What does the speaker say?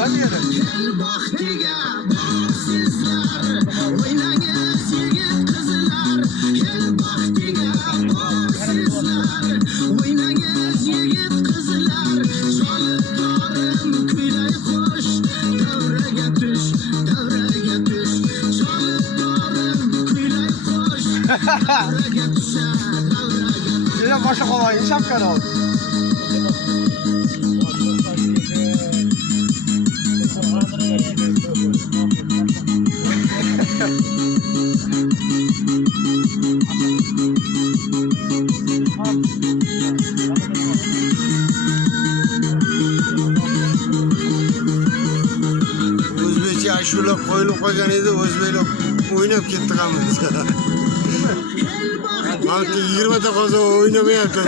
Hadi yere. Yine başa kolay, şapkanı al. O'zbekcha ashula qo'yilib qolgan edi, o'zbeklar o'ynab ketdi qamiz. Balki 20 ta qo'zg'on o'ynamayapti.